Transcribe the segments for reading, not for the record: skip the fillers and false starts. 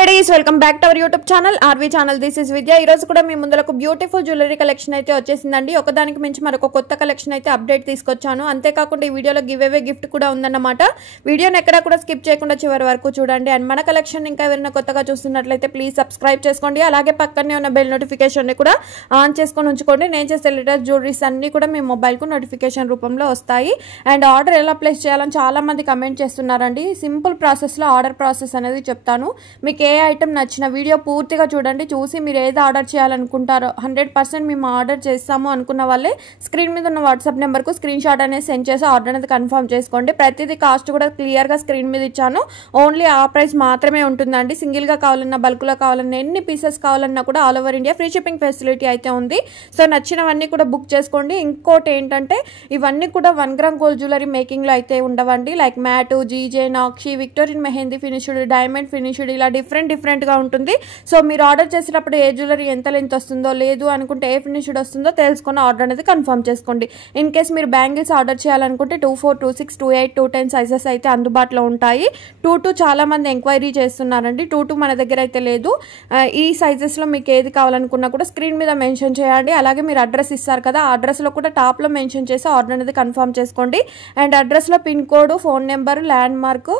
ladies, welcome back to our YouTube channel RV channel. This is Vidya. ఈ రోజు కూడా మీ ముందులకు beautiful jewellery collection అయితే వచ్చేసిందండి. ఒకదానికి మించి మరొక కొత్త కలెక్షన్ అయితే అప్డేట్ తీసుకొచ్చాను. అంతే కాకుండా ఈ వీడియోలో గివ్ అవే గిఫ్ట్ కూడా ఉందన్నమాట. వీడియోని ఎక్కడ కూడా స్కిప్ చేయకుండా చివరి వరకు చూడండి. అండ్ మన కలెక్షన్ ఇంకా ఎవరైనా కొత్తగా చూస్తున్నట్లయితే ప్లీజ్ సబ్స్క్రైబ్ చేసుకోండి. అలాగే పక్కనే ఉన్న బెల్ నోటిఫికేషన్ ని కూడా ఆన్ చేసుకొని ఉంచుకోండి. నేను చేసే లేటెస్ట్ జ్యువెలరీస్ అన్ని కూడా మీ మొబైల్ కు నోటిఫికేషన్ రూపంలో వస్తాయి. అండ్ ఆర్డర్ ఎలా ప్లేస్ చేయాలని చాలా మంది కమెంట్ చేస్తున్నారండి. సింపుల్ ప్రాసెస్ లో ఆర్డర్ ప్రాసెస్ అనేది చెప్తాను. మీకు ఏ ఐటమ్ నచ్చిన వీడియో పూర్తిగా చూడండి. చూసి మీరు ఏది ఆర్డర్ చేయాలనుకుంటారో 100% మేము ఆర్డర్ చేస్తాము అనుకున్న వాళ్ళే స్క్రీన్ మీద ఉన్న వాట్సాప్ నెంబర్కు స్క్రీన్ షాట్ అనేది సెండ్ చేసి ఆర్డర్ అనేది కన్ఫర్మ్ చేసుకోండి. ప్రతిదీ కాస్ట్ కూడా క్లియర్గా స్క్రీన్ మీద ఇచ్చాను. ఓన్లీ ఆ ప్రైస్ మాత్రమే ఉంటుందండి. సింగిల్గా కావాలన్నా, బల్క్లో కావాలన్నా, ఎన్ని పీసెస్ కావాలన్నా కూడా all over India free shipping facility అయితే ఉంది. సో నచ్చినవన్నీ కూడా బుక్ చేసుకోండి. ఇంకోటి ఏంటంటే ఇవన్నీ కూడా 1 గ్రామ్ గోల్డ్ జ్యువెలరీ మేకింగ్లో అయితే ఉండవండి. లైక్ మ్యాటు, జీజే, నాక్షి, Victorian mehndi finished, diamond finished, ఇలా డిఫరెంట్గా ఉంటుంది. సో మీరు ఆర్డర్ చేసేటప్పుడు ఏ జ్యువెలరీ ఎంత లెంత్ వస్తుందో, లేదు అనుకుంటే ఏ ఫినిష్డ్ వస్తుందో తెలుసుకుని ఆర్డర్ అనేది కన్ఫర్మ్ చేసుకోండి. ఇన్ కేస్ మీరు బ్యాంగిల్స్ ఆర్డర్ చేయాలనుకుంటే 24, 26, 28, 210 సైజెస్ అయితే అందుబాటులో ఉంటాయి. 22 చాలా మంది ఎంక్వైరీ చేస్తున్నారండి. 22 మన దగ్గర అయితే లేదు. ఈ సైజెస్లో మీకు ఏది కావాలనుకున్నా కూడా స్క్రీన్ మీద మెన్షన్ చేయండి. అలాగే మీరు అడ్రస్ ఇస్తారు కదా, ఆ అడ్రస్లో కూడా టాప్లో మెన్షన్ చేసి ఆర్డర్ అనేది కన్ఫర్మ్ చేసుకోండి. అండ్ అడ్రస్లో pin code, phone number, landmark,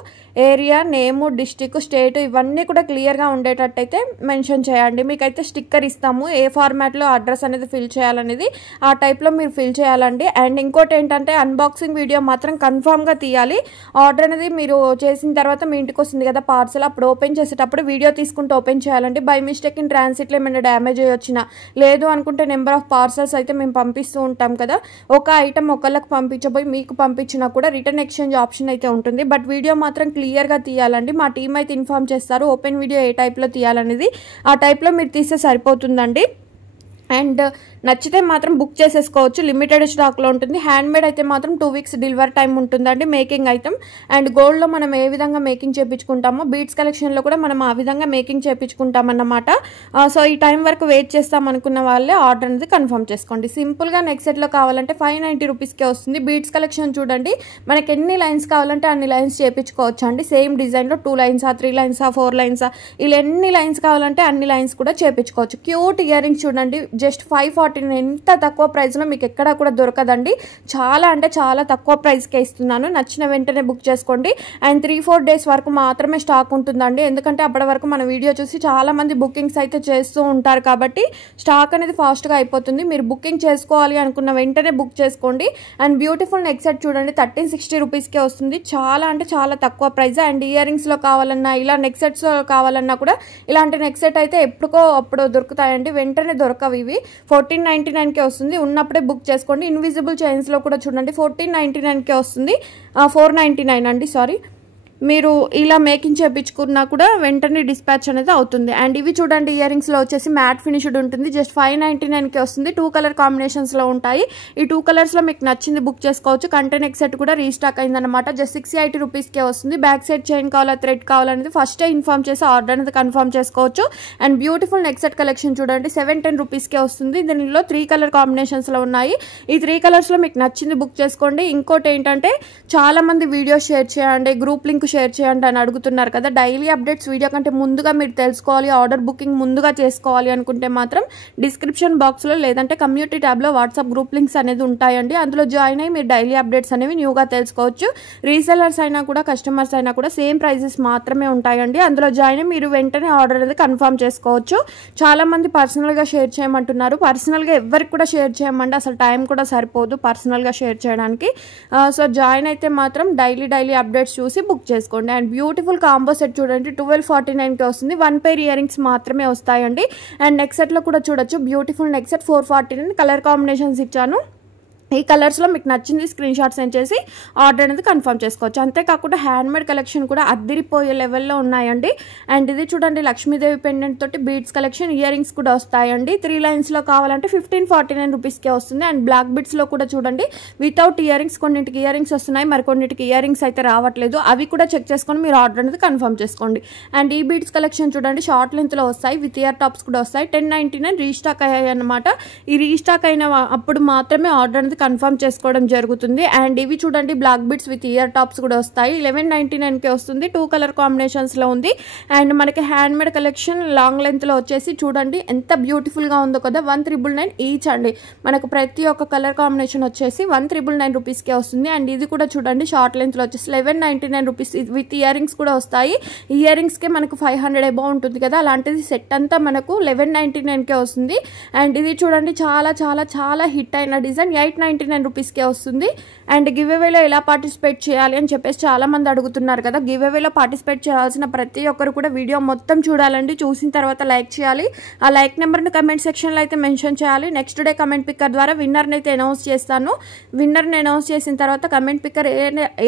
area, name, district, state ఇవన్నీ కూడా క్లియర్గా ఉండేటట్టయితే మెన్షన్ చేయండి. మీకైతే స్టిక్కర్ ఇస్తాము. ఏ ఫార్మాట్లో అడ్రస్ అనేది ఫిల్ చేయాలనేది ఆ టైప్లో మీరు ఫిల్ చేయాలండి. అండ్ ఇంకోటి ఏంటంటే అన్బాక్సింగ్ వీడియో మాత్రం కన్ఫామ్గా తీయాలి. ఆర్డర్ అనేది మీరు చేసిన తర్వాత మీ ఇంటికి వస్తుంది కదా పార్సల్, అప్పుడు ఓపెన్ చేసేటప్పుడు వీడియో తీసుకుంటూ ఓపెన్ చేయాలండి. బై మిస్టేక్ ఇన్ ట్రాన్సిట్లో ఏమైనా డ్యామేజ్ అయ్యి వచ్చినా, లేదు అనుకుంటే నెంబర్ ఆఫ్ పార్సల్స్ అయితే మేము పంపిస్తూ ఉంటాం కదా, ఒక ఐటమ్ ఒకళ్ళకి పంపించబోయి మీకు పంపించినా కూడా రిటర్న్ ఎక్స్చేంజ్ ఆప్షన్ అయితే ఉంటుంది. బట్ వీడియో మాత్రం క్లియర్గా తీయాలండి. మా టీం అయితే ఇన్ఫార్మ్ చేస్తారు ఓపెన్ వీడియో ఏ టైప్లో తీయాలనేది. ఆ టైప్లో మీరు తీస్తే సరిపోతుందండి. అండ్ నచ్చితే మాత్రం బుక్ చేసేసుకోవచ్చు. లిమిటెడ్ స్టాక్లో ఉంటుంది. హ్యాండ్మేడ్ అయితే మాత్రం 2 వీక్స్ డెలివరీ టైం ఉంటుందండి మేకింగ్ ఐటమ్. అండ్ గోల్డ్లో మనం ఏ విధంగా మేకింగ్ చేయించుకుంటామో బీట్స్ కలెక్షన్లో కూడా మనం ఆ విధంగా మేకింగ్ చేయించుకుంటామన్నమాట. సో ఈ టైం వరకు వెయిట్ చేస్తాం అనుకున్న వాళ్ళే ఆర్డర్ అనేది కన్ఫర్మ్ చేసుకోండి. సింపుల్గా నెక్స్ట్ సెట్లో కావాలంటే 590 రూపీస్కే వస్తుంది. బీట్స్ కలెక్షన్ చూడండి, మనకి ఎన్ని లైన్స్ కావాలంటే అన్ని లైన్స్ చేయించుకోవచ్చు అండి. సేమ్ డిజైన్లో 2 లైన్సా, 3 లైన్సా, 4 లైన్సా, ఇలా ఎన్ని లైన్స్ కావాలంటే అన్ని లైన్స్ కూడా చేయించుకోవచ్చు. క్యూట్ ఇయర్ రింగ్స్ చూడండి, జస్ట్ 540. ఎంత తక్కువ ప్రైస్లో మీకు ఎక్కడా కూడా దొరకదండి. చాలా అంటే చాలా తక్కువ ప్రైస్కే ఇస్తున్నాను. నచ్చిన వెంటనే బుక్ చేసుకోండి. అండ్ 3-4 డేస్ వరకు మాత్రమే స్టాక్ ఉంటుందండి. ఎందుకంటే అప్పటి వరకు మన వీడియో చూసి చాలా మంది బుకింగ్స్ అయితే చేస్తూ ఉంటారు కాబట్టి స్టాక్ అనేది ఫాస్ట్గా అయిపోతుంది. మీరు బుకింగ్ చేసుకోవాలి అనుకున్న వెంటనే బుక్ చేసుకోండి. అండ్ బ్యూటిఫుల్ నెక్ సెట్ చూడండి, 1360 రూపీస్కే వస్తుంది. చాలా అంటే చాలా తక్కువ ప్రైస్. అండ్ ఇయర్ రింగ్స్లో కావాలన్నా, ఇలా నెక్ సెట్స్లో కావాలన్నా కూడా ఇలాంటి నెక్ సెట్ అయితే ఎప్పుడుకో అప్పుడు దొరుకుతాయండి, వెంటనే దొరకవు. ఇవి 1499కే వస్తుంది. ఉన్నప్పుడే బుక్ చేసుకోండి. ఇన్విజిబుల్ చైన్స్లో కూడా చూడండి 1499కే వస్తుంది. 499 అండి, సారీ. మీరు ఇలా మేకింగ్ చేయించుకున్నా కూడా వెంటనే డిస్పాచ్ అనేది అవుతుంది. అండ్ ఇవి చూడండి, ఇయర్ రింగ్స్లో వచ్చేసి మ్యాట్ ఫినిష్డ్ ఉంటుంది. జస్ట్ 599కే వస్తుంది. 2 కలర్ కాంబినేషన్స్లో ఉంటాయి. ఈ 2 కలర్స్లో మీకు నచ్చింది బుక్ చేసుకోవచ్చు. కంటెంట్ నెక్ సెట్ కూడా రీస్టాక్ అయిందనమాట. జస్ట్ 680 రూపీస్కే వస్తుంది. బ్యాక్ సైడ్ చైన్ కావాలా, థ్రెడ్ కావాలనేది ఫస్టే ఇన్ఫార్మ్ చేసి ఆర్డర్ అనేది కన్ఫర్మ్ చేసుకోవచ్చు. And beautiful neck set collection చూడండి, 710 రూపీస్కే వస్తుంది. దీనిలో 3 కలర్ కాంబినేషన్స్లో ఉన్నాయి. ఈ 3 కలర్స్లో మీకు నచ్చింది బుక్ చేసుకోండి. ఇంకోటి ఏంటంటే చాలా మంది వీడియో షేర్ చేయండి, గ్రూప్ లింక్ షేర్ చేయండి అని అడుగుతున్నారు కదా. డైలీ అప్డేట్స్ వీడియో కంటే ముందుగా మీరు తెలుసుకోవాలి, ఆర్డర్ బుకింగ్ ముందుగా చేసుకోవాలి అనుకుంటే మాత్రం డిస్క్రిప్షన్ బాక్స్లో లేదంటే కమ్యూనిటీ ట్యాబ్లో వాట్సాప్ గ్రూప్ లింక్స్ అనేది ఉంటాయండి. అందులో జాయిన్ అయ్యి మీరు డైలీ అప్డేట్స్ అనేవి న్యూగా తెలుసుకోవచ్చు. రీసెలర్స్ అయినా కూడా, కస్టమర్స్ అయినా కూడా సేమ్ ప్రైజెస్ మాత్రమే ఉంటాయండి. అందులో జాయిన్ అయ్యి మీరు వెంటనే ఆర్డర్ అనేది కన్ఫర్మ్ చేసుకోవచ్చు. చాలా మంది పర్సనల్గా షేర్ చేయమంటున్నారు. పర్సనల్గా ఎవరికి కూడా షేర్ చేయమండి, అసలు టైం కూడా సరిపోదు పర్సనల్గా షేర్ చేయడానికి. సో జాయిన్ అయితే మాత్రం డైలీ అప్డేట్స్ చూసి బుక్ చేసుకోండి. అండ్ బ్యూటిఫుల్ కాంబో సెట్ చూడండి, 1249కే వస్తుంది. 1 పెయిర్ ఇయర్ రింగ్స్ మాత్రమే వస్తాయండి. అండ్ నెక్ సెట్లో కూడా చూడొచ్చు, beautiful neck set 449. Colour combinations ఇచ్చాను. ఈ కలర్స్లో మీకు నచ్చింది స్క్రీన్ షాట్ సెండ్ చేసి ఆర్డర్ అనేది కన్ఫర్మ్ చేసుకోవచ్చు. అంతేకాకుండా హ్యాండ్మేడ్ కలెక్షన్ కూడా అద్దిరిపోయే లెవెల్లో ఉన్నాయండి. అండ్ ఇది చూడండి, లక్ష్మీదేవి పెండెంట్ తోటి బీడ్స్ కలెక్షన్, ఇయర్ రింగ్స్ కూడా వస్తాయండి. 3 లైన్స్లో కావాలంటే 1549 రూపీస్కే వస్తుంది. అండ్ బ్లాక్ బీడ్స్లో కూడా చూడండి వితౌట్ ఇయర్ రింగ్స్, కొన్నింటికి ఇయర్ రింగ్స్ వస్తున్నాయి, మరి కొన్నింటికి ఇయర్ రింగ్స్ అయితే రావట్లేదు. అవి కూడా చెక్ చేసుకొని మీరు ఆర్డర్ అనేది కన్ఫర్మ్ చేసుకోండి. అండ్ ఈ బీడ్స్ కలెక్షన్ చూడండి, షార్ట్ లెంత్లో వస్తాయి, విత్ ఇయర్ టాప్స్ కూడా వస్తాయి. 1099 రీస్టాక్ అయ్యాయి అన్నమాట. ఈ రీస్టాక్ అయిన అప్పుడు మాత్రమే ఆర్డర్ అనేది కన్ఫర్మ్ చేసుకోవడం జరుగుతుంది. అండ్ ఇవి చూడండి black bits with ear tops కూడా వస్తాయి. 1199కి వస్తుంది. 2 కలర్ కాంబినేషన్స్లో ఉంది. అండ్ మనకి హ్యాండ్ మేడ్ కలెక్షన్ లాంగ్ లెంత్లో వచ్చేసి చూడండి ఎంత బ్యూటిఫుల్గా ఉందో కదా. 1999 ఈచ్ అండి. మనకు ప్రతి ఒక్క కలర్ కాంబినేషన్ వచ్చేసి 1999 రూపీస్కే వస్తుంది. అండ్ ఇది కూడా చూడండి షార్ట్ లెంత్లో వచ్చేసి 1199 రూపీస్ విత్ ఇయర్ రింగ్స్ కూడా వస్తాయి. ఇయర్ రింగ్స్కే మనకు 500 అబౌవ్ ఉంటుంది కదా, అలాంటిది సెట్ అంతా మనకు 1199కే వస్తుంది. అండ్ ఇది చూడండి చాలా చాలా చాలా హిట్ అయిన డిజైన్ 899 రూపీస్కే వస్తుంది. అండ్ గివ్ అవేలో ఎలా పార్టిసిపేట్ చేయాలి అని చెప్పేసి చాలా మంది అడుగుతున్నారు కదా. గివ్ అవేలో పార్టిసిపేట్ చేయాల్సిన ప్రతి ఒక్కరు కూడా వీడియో మొత్తం చూడాలండి. చూసిన తర్వాత లైక్ చేయాలి. ఆ లైక్ నెంబర్ని కమెంట్ సెక్షన్లో అయితే మెన్షన్ చేయాలి. నెక్స్ట్ డే కమెంట్ పిక్కర్ ద్వారా విన్నర్ని అయితే అనౌన్స్ చేస్తాను. విన్నర్ని అనౌన్స్ చేసిన తర్వాత కమెంట్ పిక్కర్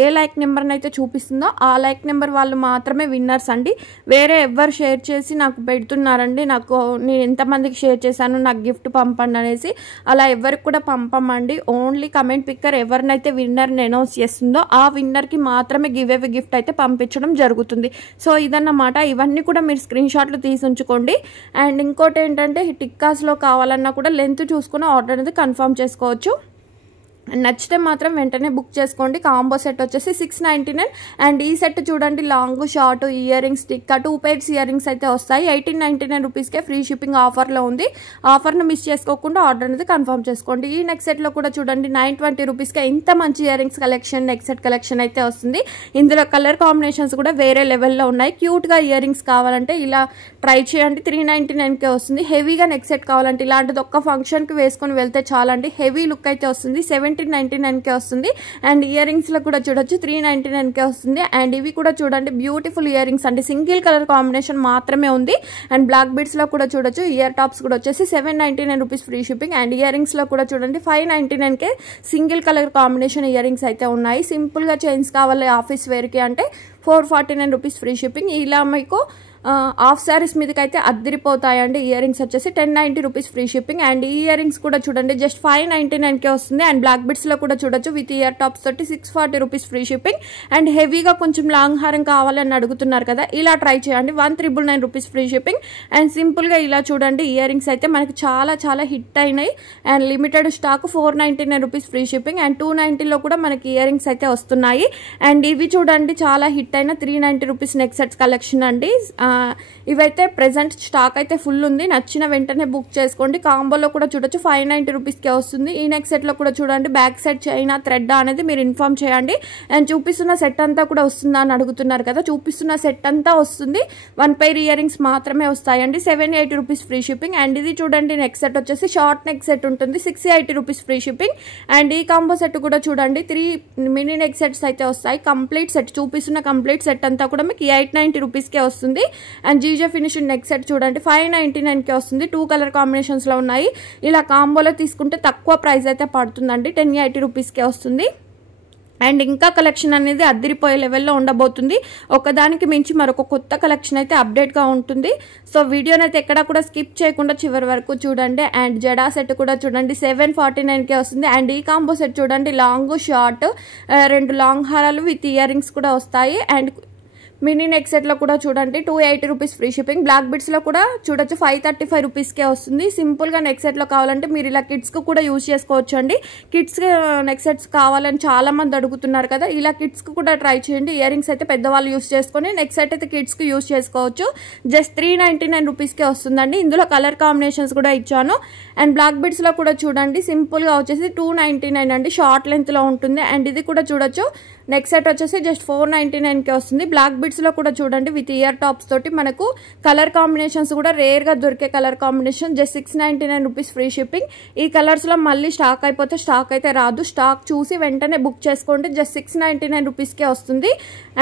ఏ లైక్ నెంబర్ని అయితే చూపిస్తుందో ఆ లైక్ నెంబర్ వాళ్ళు మాత్రమే విన్నర్స్ అండి. వేరే ఎవరు షేర్ చేసి నాకు పెడుతున్నారండి, నాకు నేను ఎంతమందికి షేర్ చేశాను నాకు గిఫ్ట్ పంపండి అనేసి, అలా ఎవరికి కూడా పంపమండి. ఓన్లీ కమెంట్ పిక్కర్ ఎవరినైతే విన్నర్ని అనౌన్స్ చేస్తుందో ఆ విన్నర్కి మాత్రమే గివ్ అవే గిఫ్ట్ అయితే పంపించడం జరుగుతుంది. సో ఇదన్నమాట. ఇవన్నీ కూడా మీరు స్క్రీన్ షాట్లు తీసి ఉంచుకోండి. అండ్ ఇంకోటి ఏంటంటే టిక్కాస్లో కావాలన్నా కూడా లెంత్ చూసుకుని ఆర్డర్ అనేది కన్ఫర్మ్ చేసుకోవచ్చు. నచ్చితే మాత్రం వెంటనే బుక్ చేసుకోండి. కాంబో సెట్ వచ్చేసి 699. అండ్ ఈ సెట్ చూడండి long short ear rings tikka 2 pairs ear rings అయితే వస్తాయి. 1899 రూపీస్కే ఫ్రీ షిప్పింగ్ ఆఫర్లో ఉంది. ఆఫర్ను మిస్ చేసుకోకుండా ఆర్డర్ అనేది కన్ఫర్మ్ చేసుకోండి. ఈ నెక్స్ట్ సెట్లో కూడా చూడండి 920 రూపీస్కే ఇంత మంచి ear rings collection next set collection అయితే వస్తుంది. ఇందులో కలర్ కాంబినేషన్స్ కూడా వేరే లెవెల్లో ఉన్నాయి. క్యూట్గా ఇయర్ రింగ్స్ కావాలంటే ఇలా ట్రై చేయండి. 399కే వస్తుంది. హెవీగా నెక్స్ట్ సెట్ కావాలంటే ఇలాంటిది ఒక్క ఫంక్షన్కి వేసుకొని వెళ్తే చాలండి. హెవీ లుక్ అయితే వస్తుంది. 1799కే వస్తుంది. అండ్ ఇయర్ రింగ్స్లో కూడా చూడొచ్చు 399కే వస్తుంది. అండ్ ఇవి కూడా చూడండి బ్యూటిఫుల్ ఇయర్ రింగ్స్ అంటే సింగిల్ కలర్ కాంబినేషన్ మాత్రమే ఉంది. అండ్ బ్లాక్ బీడ్స్లో కూడా చూడొచ్చు. ఇయర్ టాప్స్ కూడా వచ్చేసి 799 rupees free shipping. And ear రింగ్స్లో కూడా చూడండి 599కే single colour combination earrings అయితే ఉన్నాయి. సింపుల్గా చైన్స్ కావాలి ఆఫీస్ వేర్కి అంటే 449 రూపీస్ ఫ్రీ షిప్పింగ్. ఇలా మీకు హాఫ్ శారీస్ మీదకి అయితే అద్దరిపోతాయండి. ఇయర్ రింగ్స్ వచ్చేసి 1090 రూపీస్ ఫ్రీ షిప్పింగ్. అండ్ ఈ ఇయర్ రింగ్స్ కూడా చూడండి జస్ట్ 599కే వస్తుంది. అండ్ బ్లాక్ బిట్స్లో కూడా చూడొచ్చు విత్ ఇయర్ టాప్స్ తోటి 640 రూపీస్ ఫ్రీ షిప్పింగ్. అండ్ హెవీగా కొంచెం లాంగ్ హారం కావాలని అడుగుతున్నారు కదా, ఇలా ట్రై చేయండి 1399 రూపీస్ ఫ్రీ షిప్పింగ్. అండ్ సింపుల్గా ఇలా చూడండి ఇయర్ రింగ్స్ అయితే మనకి చాలా చాలా హిట్ అయినాయి. And limited stock 499 rupees free shipping. And 290లో కూడా మనకి ఇయర్ రింగ్స్ అయితే వస్తున్నాయి. అండ్ ఇవి చూడండి చాలా హిట్ అయిన 390 రూపీస్ నెక్ సెట్స్ కలెక్షన్ అండి. ఇవైతే ప్రెజెంట్ స్టాక్ అయితే ఫుల్ ఉంది. నచ్చిన వెంటనే బుక్ చేసుకోండి. కాంబోలో కూడా చూడొచ్చు 590 రూపీస్కే వస్తుంది. ఈ నెక్ సెట్లో కూడా చూడండి బ్యాక్ సైడ్ చైనా థ్రెడ్ అనేది మీరు ఇన్ఫార్మ్ చేయండి. అండ్ చూపిస్తున్న సెట్ అంతా కూడా వస్తుందా అని అడుగుతున్నారు కదా, చూపిస్తున్న సెట్ అంతా వస్తుంది. 1 pair ఇయర్ రింగ్స్ మాత్రమే వస్తాయండి. 780 రూపీస్ ఫ్రీ షిప్పింగ్. అండ్ ఇది చూడండి నెక్ సెట్ వచ్చేసి షార్ట్ నెక్ సెట్ ఉంటుంది 680 రూపీస్ ఫ్రీ షిప్పింగ్. అండ్ ఈ కాంబో సెట్ కూడా చూడండి 3 మినీ నెక్ సెట్స్ అయితే వస్తాయి. కంప్లీట్ సెట్ చూపిస్తున్న కంప్లీట్ సెట్ అంతా కూడా మీకు 890 రూపీస్కే వస్తుంది. And GJ finishing neck set చూడండి 599కే వస్తుంది. 2 కలర్ కాంబినేషన్స్లో ఉన్నాయి. ఇలా కాంబోలో తీసుకుంటే తక్కువ ప్రైస్ అయితే పడుతుందండి. 1080 రూపీస్కే వస్తుంది. అండ్ ఇంకా కలెక్షన్ అనేది అద్దరిపోయే లెవెల్లో ఉండబోతుంది. ఒకదానికి మించి మరొక కొత్త కలెక్షన్ అయితే అప్డేట్గా ఉంటుంది. సో వీడియోని అయితే ఎక్కడ కూడా స్కిప్ చేయకుండా చివరి వరకు చూడండి. అండ్ జడా సెట్ కూడా చూడండి 749కే వస్తుంది. అండ్ ఈ కాంబో సెట్ చూడండి లాంగ్ షార్ట్ 2 లాంగ్ హారాలు విత్ ఇయర్ రింగ్స్ కూడా వస్తాయి. అండ్ మినీ నెక్ సెట్లో కూడా చూడండి 280 రూపీస్ ఫ్రీ షిప్పింగ్. బ్లాక్ బిట్స్లో కూడా చూడొచ్చు 535 రూపీస్కే వస్తుంది. సింపుల్గా నెక్ సెట్లో కావాలంటే మీరు ఇలా కిడ్స్కి కూడా యూజ్ చేసుకోవచ్చు అండి. కిడ్స్ నెక్ సెట్స్ కావాలని చాలా మంది అడుగుతున్నారు కదా, ఇలా కిడ్స్కి కూడా ట్రై చేయండి. ఇయర్ రింగ్స్ అయితే పెద్దవాళ్ళు యూజ్ చేసుకొని నెక్ సెట్ అయితే కిడ్స్కి యూజ్ చేసుకోవచ్చు. జస్ట్ 399 రూపీస్కే వస్తుందండి. ఇందులో కలర్ కాంబినేషన్స్ కూడా ఇచ్చాను. అండ్ బ్లాక్ బిట్స్లో కూడా చూడండి సింపుల్గా వచ్చేసి 299 అండి. షార్ట్ లెంత్లో ఉంటుంది. అండ్ ఇది కూడా చూడొచ్చు నెక్ సెట్ వచ్చేసి జస్ట్ 499కే వస్తుంది. బ్లాక్ బిట్స్లో కూడా చూడండి విత్ ఇయర్ టాప్స్ తోటి మనకు కలర్ కాంబినేషన్స్ కూడా రేర్గా దొరికే colour combination. Just 699 rupees free shipping. ఈ కలర్స్లో మళ్ళీ స్టాక్ అయిపోతే స్టాక్ అయితే రాదు. స్టాక్ చూసి వెంటనే బుక్ చేసుకోండి. జస్ట్ 699 రూపీస్కే వస్తుంది.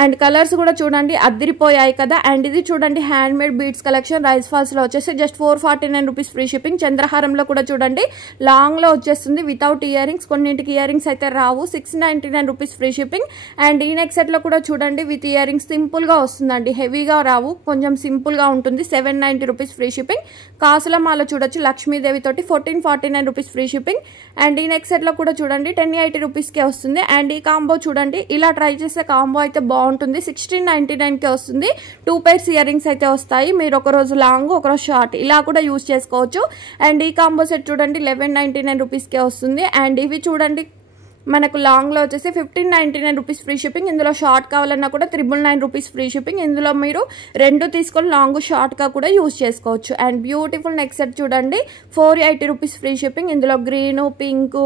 అండ్ కలర్స్ కూడా చూడండి అద్దరిపోయాయి కదా. అండ్ ఇది చూడండి handmade beads collection rice ఫాల్స్లో వచ్చేసి జస్ట్ 449 రూపీస్ ఫ్రీ షిప్పింగ్. చంద్రహారంలో కూడా చూడండి లాంగ్లో వచ్చేస్తుంది వితౌట్ ఇయర్ రింగ్స్. కొన్నింటికి ఇయర్ రింగ్స్ అయితే రావు. 699 రూపీస్ ఫ్రీ షిప్పింగ్. అండ్ ఈ నెక్ సెట్లో కూడా చూడండి విత్ ఇయర్ రింగ్స్ సింపుల్గా వస్తుందండి, హెవీగా రావు, కొంచెం సింపుల్గా ఉంటుంది. 790 రూపీస్ ఫ్రీ షిప్పింగ్. కాసుల మాల చూడొచ్చు లక్ష్మీదేవి తోటి 1449 రూపీస్ ఫ్రీ షిప్పింగ్. అండ్ ఈ నెక్ సెట్లో కూడా చూడండి 1080 రూపీస్కే వస్తుంది. అండ్ ఈ కాంబో చూడండి, ఇలా ట్రై చేసే కాంబో అయితే బాగుంటుంది. 1699కే వస్తుంది. 2 pairs ఇయర్ రింగ్స్ అయితే వస్తాయి. మీరు ఒకరోజు లాంగ్ ఒకరోజు షార్ట్ ఇలా కూడా యూజ్ చేసుకోవచ్చు. అండ్ ఈ కాంబో సెట్ చూడండి 1199 రూపీస్కే వస్తుంది. అండ్ ఇవి చూడండి మనకు లాంగ్లో వచ్చేసి 1599 రూపీస్ ఫ్రీ షిప్పింగ్. ఇందులో షార్ట్ కావాలన్నా కూడా 999 రూపీస్ ఫ్రీ షిప్పింగ్. ఇందులో మీరు 2 తీసుకొని లాంగ్ షార్ట్గా కూడా యూజ్ చేసుకోవచ్చు. అండ్ బ్యూటిఫుల్ నెక్ సెట్ చూడండి 480 రూపీస్ ఫ్రీ షిప్పింగ్. ఇందులో గ్రీను, పింకు,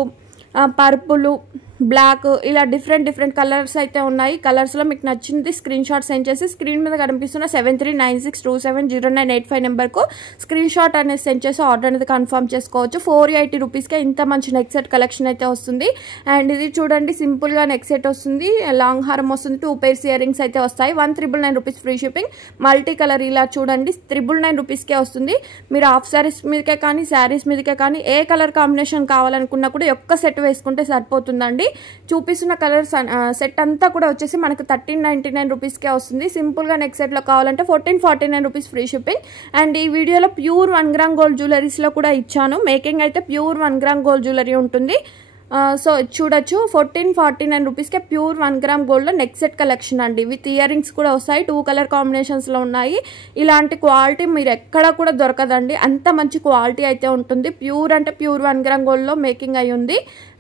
పర్పుల్, బ్లాక్ ఇలా డిఫరెంట్ కలర్స్ అయితే ఉన్నాయి. కలర్స్లో మీకు నచ్చింది స్క్రీన్ షాట్ సెండ్ చేసి స్క్రీన్ మీద కనిపిస్తున్న 7396270985 నెంబర్కు స్క్రీన్ షాట్ అనేది సెండ్ చేసి ఆర్డర్ అనేది కన్ఫర్మ్ చేసుకోవచ్చు. 480 రూపీస్కే ఇంత మంచి నెక్ సెట్ కలెక్షన్ అయితే వస్తుంది. అండ్ ఇది చూడండి సింపుల్గా నెక్ సెట్ వస్తుంది, లాంగ్ హారం వస్తుంది, 2 pairs ఇయర్ రింగ్స్ అయితే వస్తాయి. 1999 rupees free shipping. Multi colour ఇలా చూడండి 999 రూపీస్కే వస్తుంది. మీరు హాఫ్ శారీస్ మీదకే కానీ శారీస్ మీదకే కానీ ఏ కలర్ కాంబినేషన్ కావాలనుకున్నా కూడా ఒక్క సెట్ వేసుకుంటే సరిపోతుందండి. చూపిస్తున్న కలర్ సెట్ అంతా కూడా వచ్చేసి మనకు 1399 రూపీస్కే వస్తుంది. సింపుల్గా నెక్ సెట్లో కావాలంటే 1449 రూపీస్ ఫ్రీ షిప్పింగ్. అండ్ ఈ వీడియోలో ప్యూర్ 1 గ్రామ్ గోల్డ్ జ్యువెలరీస్లో కూడా ఇచ్చాను. మేకింగ్ అయితే ప్యూర్ 1 గ్రామ్ గోల్డ్ జ్యువెలరీ ఉంటుంది. సో చూడొచ్చు 1449 రూపీస్కే ప్యూర్ 1 గ్రామ్ గోల్డ్లో నెక్ సెట్ కలెక్షన్ అండి. విత్ ఇయర్ రింగ్స్ కూడా వస్తాయి, 2 కలర్ కాంబినేషన్స్లో ఉన్నాయి. ఇలాంటి క్వాలిటీ మీరు ఎక్కడ కూడా దొరకదండి, అంత మంచి క్వాలిటీ అయితే ఉంటుంది. ప్యూర్ అంటే ప్యూర్ 1 గ్రామ్ గోల్డ్లో మేకింగ్ అయి ఉంది.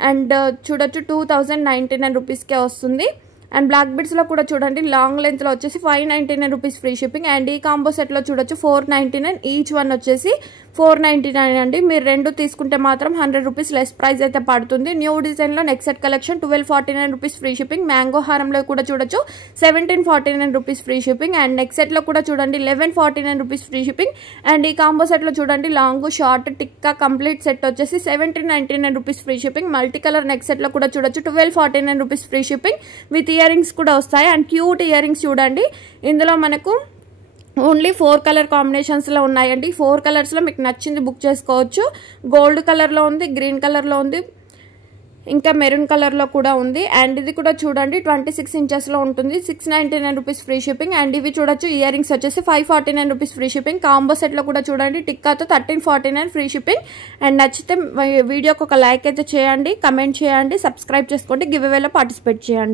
అండ్ చూడొచ్చు 2099 రూపీస్కే వస్తుంది. అండ్ బ్లాక్ బిడ్స్లో కూడా చూడండి లాంగ్ లెంత్లో వచ్చేసి 599 రూపీస్ ఫ్రీ షిప్పింగ్. అండ్ ఈ కాంబో సెట్లో చూడొచ్చు 499, ఈచ్ వన్ వచ్చేసి 499 అండి. మీరు 2 తీసుకుంటే మాత్రం 100 రూపీస్ లెస్ ప్రైస్ అయితే పడుతుంది. న్యూ డిజైన్లో neck set collection 1249 rupees free shipping. Mango హారంలో కూడా చూడొచ్చు 1749 rupees free shipping. And neck సెట్లో కూడా చూడండి 1149 రూపీస్ ఫ్రీ షిప్పింగ్. అండ్ ఈ కాంబో సెట్లో చూడండి long short tikka complete set వచ్చేసి 1799 rupees free shipping. Multi colour neck సెట్లో కూడా చూడొచ్చు 1249 rupees free shipping. With earrings కూడా వస్తాయి. అండ్ క్యూట్ ఇయర్ రింగ్స్ చూడండి, ఇందులో మనకు ఓన్లీ 4 కలర్ కాంబినేషన్స్లో ఉన్నాయండి. 4 కలర్స్లో మీకు నచ్చింది బుక్ చేసుకోవచ్చు. గోల్డ్ కలర్లో ఉంది, గ్రీన్ కలర్లో ఉంది, ఇంకా మెరూన్ కలర్లో కూడా ఉంది. అండ్ ఇది కూడా చూడండి 26 ఇంచెస్లో ఉంటుంది. 699 రూపీస్ ఫ్రీ షిప్పింగ్. అండ్ ఇవి చూడొచ్చు ఇయర్ రింగ్స్ వచ్చేసి 549 రూపీస్ ఫ్రీ షిప్పింగ్. కాంబో సెట్లో కూడా చూడండి టిక్కాతో 1349 ఫ్రీ షిప్పింగ్. అండ్ నచ్చితే వీడియోకి ఒక లైక్ అయితే చేయండి, కమెంట్ చేయండి, సబ్స్క్రైబ్ చేసుకోండి, గివ్ అవేలో పార్టిసిపేట్ చేయండి.